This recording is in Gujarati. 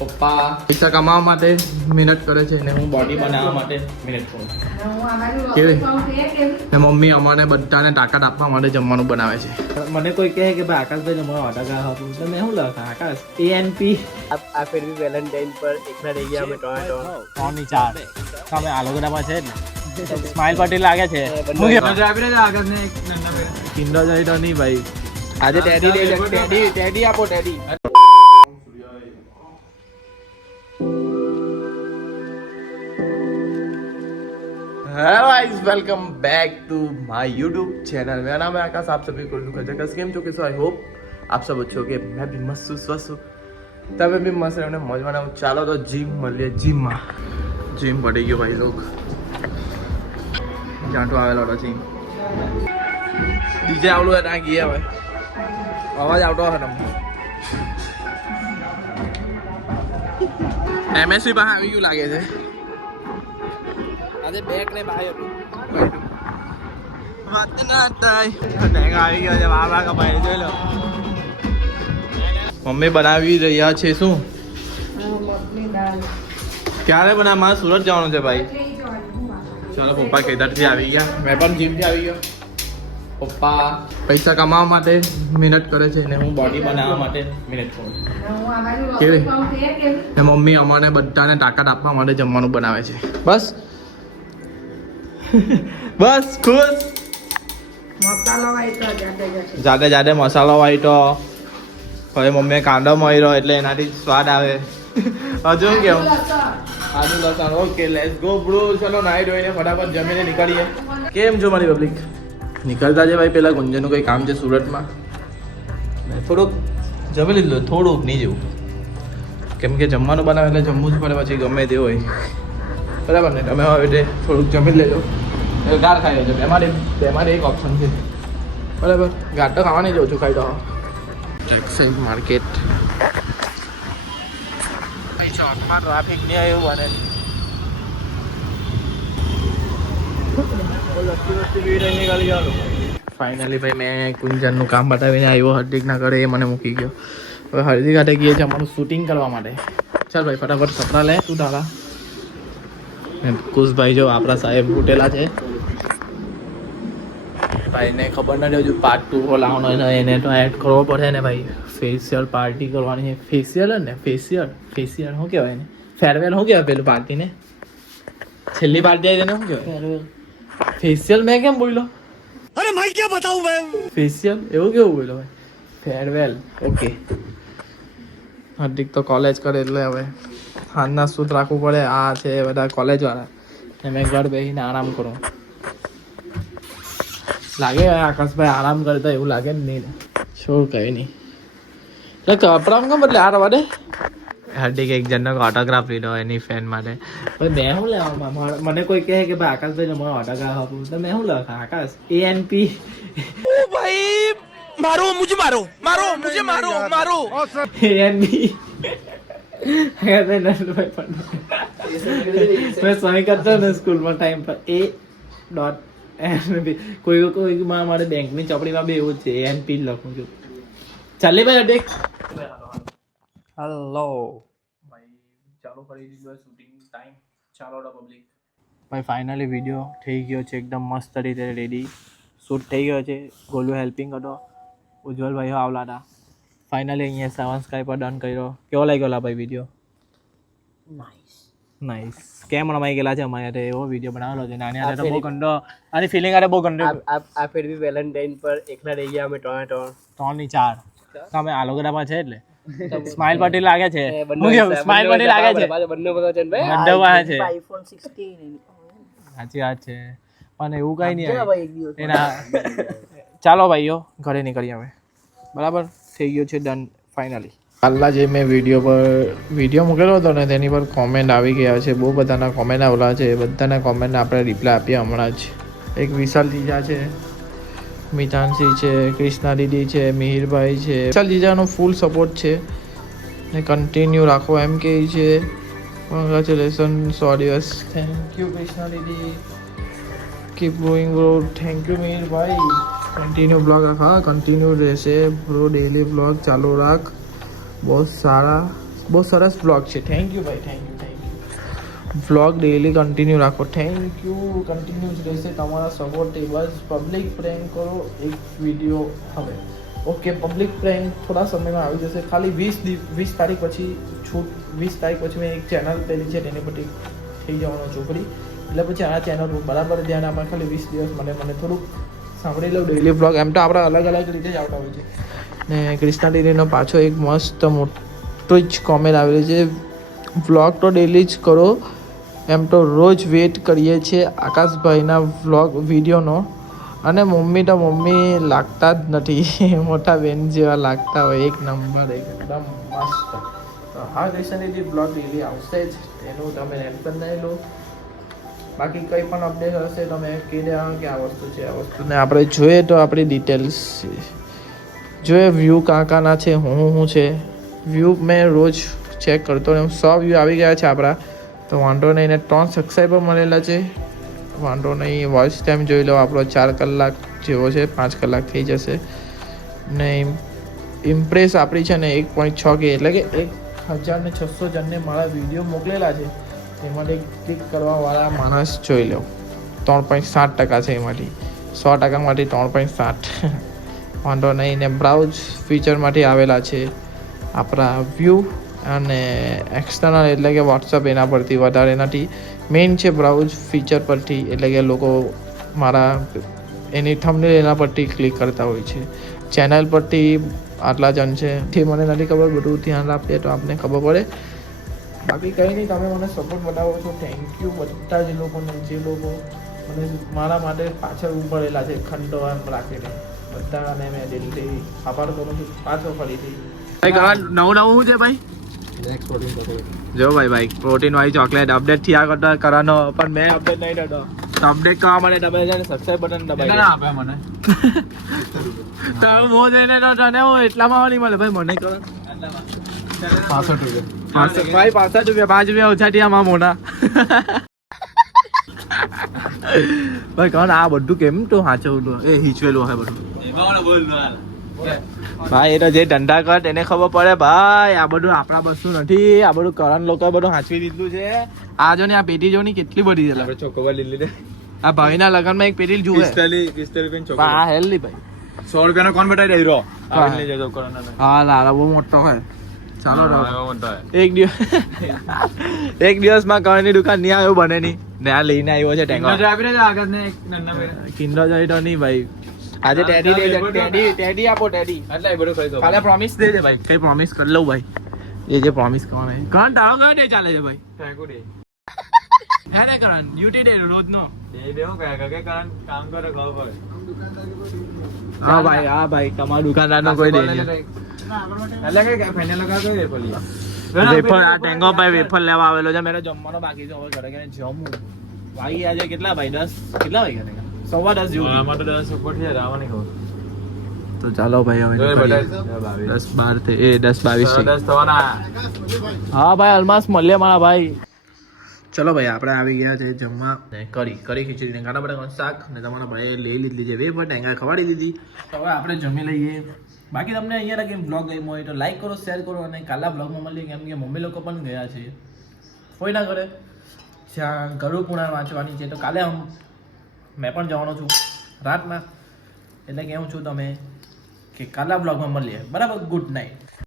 પપ્પા પૈસા કમાવા માટે મહેનત કરે છે ને હું બોડી બનાવવા માટે મહેનત કરું કેવી ને મમ્મી અમારે બધાને તાકાત આપવા માટે જમવાનું બનાવે છે. મને કોઈ કહે કે ભાઈ આકાશભાઈ જમવાનો ઓટોગ્રાફ આપું તો મેં શું લખા આકાશ ANP આ ફેર બી વેલેન્ટાઇન પર એકલા રહી ગયા અમે ટોમેટો 3 ની 4 તમે આલોગડામાં છે ને સ્માઈલ પાર્ટી લાગે છે કિન્ડર જોય તો નહીં ભાઈ આજે ટેડી આપો teddy. Hello guys welcome back to my YouTube channel. मेरा नाम है आकाश. आप सभी को खचकस केम છો કે સો આઈ હોપ आप सब अच्छे हो કે मैं भी मस्त स्वस्थ हूँ. તમે બી મસ્ત રહેને મોજ બનાવું. ચાલો તો જીમ મળીએ. જીમમાં જીમ પડી ગયો ભાઈ લોગ જાંટો આવેલો હતો જીમ ડીજે આવડું ત્યાં ગયા ભાઈ અવાજ આવતો હશે તમને. MSC પાસે આવી ગયું લાગે છે. આજે બેક ને બાય હતું વાત ના થાય ટેંગ આવી ગયો છે. વાહ કપાઈ જોઈ લો. મમ્મી બનાવી રહ્યા છે શું? ક્યારે બના? મારે સુરત જવાનું છે ભાઈ. ચલો પપ્પા કેદારથી આવી ગયા. મેં પણ જીમથી આવી ગયો. પપ્પા પૈસા કમાવા માટે મહેનત કરે છે ને હું બોડી બનાવવા માટે મહેનત કરું કેવી ને મમ્મી અમારે બધાને તાકાત આપવા માટે જમવાનું બનાવે છે. બસ બસ ખુશ. જાડે જાડે મસાલો વાઈટો હવે મમ્મીએ કાંદો મળ્યો એટલે એનાથી સ્વાદ આવે. હજુ કેવું આદુ લસણ. Okay let's go bro. ચલો નાઈ ધોઈને ફટાફટ જમીને નીકળીએ. કેમ છો મારી પબ્લિક? નીકળતા છે ભાઈ. પેલા ગુંજનનું કંઈ કામ છે સુરતમાં. થોડુંક જમી લીધું થોડુંક નહીં જેવું કેમ કે જમવાનું બનાવે એટલે જમવું જ પડે પછી ગમે તે હોય બરાબર ને. તમે હવે થોડુંક જમી લેજો. ગાર ખાઈ લેજો. બેમાં એક ઓપ્શન છે બરાબર. ગાર તો ખાવાની જ ઓછું ખાઈ દો. એક્સાઇઝ માર્કેટ ચોકમાં ટ્રાફિક નહીં આવ્યું બને. ફાઇનલી ભાઈ મેં કુંજનનું કામ બતાવીને આવ્યો. હાર્દિકના ઘરે એ મને મૂકી ગયો. હવે હાર્દિક હાથે ગઈએ છીએ અમારું શૂટિંગ કરવા માટે. ચાલ ભાઈ ફટાફટ કપડાં લે તું તારા. કુશભાઈ જો આપણા સાહેબ ઉઠેલા છે. ભાઈને ખબર નથી હજુ પાર્ટ 2 લાવવાનો એને તો એડ કરવો પડે ને ભાઈ. ફેશિયલ પાર્ટી કરવાની છે. ફેશિયલ ને ફેશિયલ શું કહેવાય ને? ફેરવેલ શું કહેવાય પેલું પાર્ટીને? છેલ્લી પાર્ટી આવી તેને શું કહેવાય? ફેશિયલ મેં કેમ બોલ્યો? અરે ભાઈ ક્યાં બતાવું મેં? ફેશિયલ એવું કેવું બોલ્યો ભાઈ? ફેરવેલ. ઓકે. હાર્દિક તો કોલેજ કરે એટલે હવે હાથના સૂત રાખવું પડે. આ છે બધા કોલેજવાળા ને મેં ઘર બેસીને આરામ કરું. લાગે આકાશભાઈ આરામ કરતા એવું લાગે ને નહીં? શું કંઈ નહીં. એટલે કપડાં કેમ બદલે આ રવા દે. હાર્દિક એક જણનો ઓટોગ્રાફ લીધો એની ફેન માટે. ભાઈ મેં શું લેવા? મને કોઈ કહે કે ભાઈ આકાશભાઈ મને ઓટોગ્રાફ આપું તો મેં શું લખા આકાશ ANP. ઓ ભાઈ મારો મુજે મારો ANP મેં સહી કરતો ને સ્કૂલમાં ટાઈમ પર A.NP. કોઈ મારે બેંકની ચોપડીમાં બી એવું જ છે ANP જ લખું છું. ચાલે ભાઈ અડેક. હેલો ભાઈ ચાલુ કરી દીધું શૂટિંગ ટાઈમ. ચાલો પબ્લિક ભાઈ ફાઇનલી વિડીયો થઈ ગયો છે એકદમ મસ્ત રીતે રેડી. શૂટ થઈ ગયો છે. ગોલુ હેલ્પિંગ હતો. ઉજ્જવલભાઈઓ આવલા હતા. ફાઇનલી અહીંયા 7 સ્કાય પર ડન કર્યો. કેવો લાગ્યો ભાઈ વિડીયો? નાઇસ. કેમ રમાઈ ગયેલા છે અમારે એવો વિડીયો બનાવેલો છે. નાની હાથે તો બહુ ગંદો આની ફિલિંગ આરે બહુ ગંદો. આ ફેર બી વેલેન્ટાઇન પર એકલા રહી ગયા અમે ટોમેટો 3 ની 4 તમે આલોગડામાં છે એટલે સ્માઈલ પાર્ટી લાગે છે. સ્માઈલ પાર્ટી લાગે છે. બંને બધા છે ભાઈ. બંને વાહ છે. iPhone 16 સાચી વાત છે પણ એવું કઈ નહીં એના. ચાલો ભાઈઓ ઘરે નીકળીએ હવે. બરાબર થઈ ગયો છે ડન ફાઇનલી. કાલના જે મેં વિડીયો મૂકેલો હતો ને તેની પર કોમેન્ટ આવી ગયા છે. બહુ બધાના કોમેન્ટ આવેલા છે. બધાના કોમેન્ટને આપણે રિપ્લાય આપીએ હમણાં જ. એક વિશાલ જીજા છે, મિતાનસિંહ છે, ક્રિષ્ના દીદી છે, મિહિરભાઈ છે. વિશાલ જીજાનો ફૂલ સપોર્ટ છે ને કન્ટિન્યુ રાખો એમ કહે છે. કોંગ્રેચ્યુલેશન 100 દિવસ. થેન્ક યુ ક્રિષ્ના દીદી. Keep going bro. Thank you મિહિરભાઈ. કન્ટિન્યુ બ્લોગ હા કન્ટિન્યુ રહેશે બ્રો. ડેલી બ્લોગ ચાલુ રાખ. બહુ સારા બહુ સરસ બ્લોગ છે. થેન્ક યુ ભાઈ, thank you. Vlog daily continue રાખો. Thank you. કન્ટિન્યુ જ રહેશે તમારા સપોર્ટ. બસ પબ્લિક પ્રેન્ક કરો એક વિડીયો હવે. ઓકે, પબ્લિક પ્રેન્ક થોડા સમયમાં આવી જશે. ખાલી 20 તારીખ પછી છૂટ. 20 તારીખ પછી મેં એક ચેનલ પેલી છે તેની પરથી થઈ જવાનો છોકરી, એટલે પછી આ ચેનલ બરાબર ધ્યાન આપવા. ખાલી 20 દિવસ મને થોડુંક સાંભળી લઉં ડેલી વ્લોગ. એમ તો આપણે અલગ અલગ રીતે જ આવતા હોય છે. ને ક્રિષ્ના દીદીનો પાછો એક મસ્ત મોટો જ કોમેન્ટ આવેલી છે, વ્લોગ તો ડેલી જ કરો, એમ તો રોજ વેઇટ કરીએ છીએ આકાશભાઈના વ્લોગ વિડીયોનો. અને મમ્મી તો મમ્મી લાગતા જ નથી, મોટા બેન જેવા લાગતા હોય. એક નંબર, એકદમ મસ્ત. તો હા, ક્રિષ્ના દીદી વ્લોગ ડેલી આવશે જ, એનું તમે ટેન્શન નહીં લો. બાકી કંઈ પણ અપડેટ હશે તો મેં કહી દેવા કે આ વસ્તુ છે, આ વસ્તુ. ને આપણે જોઈએ તો આપણી ડિટેલ્સ જોઈએ, વ્યૂ કાંકાના છે, હું છે. વ્યૂ મેં રોજ ચેક કરતો ને 100 વ્યૂ આવી ગયા છે આપણા, તો વાંધો નહીં. ને 3 સબસ્ક્રાઈબર મળેલા છે, વાંધો નહીં. વોઇસ ટાઈમ જોઈ લો આપણો 4 કલાક જેવો છે, 5 કલાક થઈ જશે. ને ઇમ્પ્રેસ આપણી છે ને 1.6 કે, એટલે કે 1600 જણને મારા વિડીયો મોકલેલા છે, એમાંથી ક્લિક કરવાવાળા માણસ જોઈ લો 3.7% છે. એમાંથી 100%માંથી 3.7. વાંધો નહીં. ને બ્રાઉઝ ફીચરમાંથી આવેલા છે આપણા વ્યૂ, અને એક્સટર્નલ એટલે કે વોટ્સઅપ એના પરથી વધારે નથી. મેઇન છે બ્રાઉઝ ફીચર પરથી, એટલે કે લોકો મારા એની થંબનેલ એના પરથી ક્લિક કરતા હોય છે. ચેનલ પરથી આટલા જણ છે તે મને નથી ખબર, બધું ધ્યાન આપીએ તો આપને ખબર પડે. બાકી કંઈ નહીં, તમે મને સપોર્ટ બતાવો છો, થેન્ક યુ બધા જ લોકોને, જે લોકો મને મારા માટે પાછળ ઉભરેલા છે ખંડો એમ રાખીને, બધાને મેં દિલથી આભાર કરું છું. પાછો ફરીથી નવું શું છે ભાઈ? જો ભાઈ પ્રોટીન વાળી ચોકલેટ અપડેટ થયા કરતા કરવાનો, પણ મેં અપડેટ નહીં થતો. અપડેટ કરવા માટે તમે છે ને સબસ્ક્રાઇબ બટન દબાવી આપે મને. તો હું જઈને તો તને હું એટલામાં નહીં મળે ભાઈ, મને કરો 65 રૂપિયા. ભાઈ 65 રૂપિયા, 5 રૂપિયા ઓછા થયા આમાં મોટા. ભાઈ કોણ આ બધું કેમ તો સાચવલું એ હિચવેલું હોય બધું ભાઈ? એ તો જે ધંધા કર એને ખબર પડે ભાઈ. આ બધું આપણા બસું નથી, આ બધું કરણ લોકોએ બધું સાચવી દીધું છે. આ જો ને આ પેટી જો ની કેટલી બધી છે. આપણે ચોકોબાર લીધી આ ભાઈના લગનમાં એક પેટી જુએ 45 હા હેલ્ધી ભાઈ 100 રૂપિયાનો કોણ બતાવી રહ્યો? હા લાલા બહુ મોટો હોય. ચાલો એક દિવસમાં કણની દુકાન નહીં આવ્યો બને નહીં ને આ લઈને આવ્યો છે ટેંગો. કિન્ડર જોઈ તો નહીં ભાઈ. આજે ટેડી આપો ટેડી. કાલે પ્રોમિસ દે છે ભાઈ, કઈ પ્રોમિસ કરી લઉં ભાઈ. એ જે પ્રોમિસ કરવાનો કરણ તારો કયો ડે ચાલે છે ભાઈ? હે ને કરણ ડ્યુટી ડે રોજ નો હા ભાઈ તમારા દુકાનદાર નો કોઈ દે નહીં. વેફર આ ટેંગો ભાઈ વેફર લેવા આવેલો છે. મેં જમવાનો બાકી છે, હવે ઘરે કે જમવું. વાગી આજે કેટલા ભાઈ 10 કેટલા વાગ્યા? 10:15 જેવું. તો ચાલો ભાઈ હવે 10:22 હા ભાઈ ઓલમોસ્ટ મળીએ મારા ભાઈ. ચલો ભાઈ આપણે આવી ગયા છે જમવા. કરી ખીચડી ને કાંડા બટાકાનું શાક ને તમારા ભાઈએ લઈ લીધી છે વેફર, ટેંગા ખવાડી દીધી. તો હવે આપણે જમી લઈએ. બાકી તમને અહીંયા લગી બ્લોગ ગમ્યો હોય તો લાઈક કરો, શેર કરો, અને કાલા બ્લોગમાં મળીએ. કેમ કે મમ્મી લોકો પણ ગયા છે કોઈ ના કરે જ્યાં ગરુડ પુરાણ વાંચવાની છે, તો કાલે મેં પણ જવાનો છું રાતના. એટલે કેવું છું તમે કે કાલા બ્લોગમાં મળીએ બરાબર. Good night.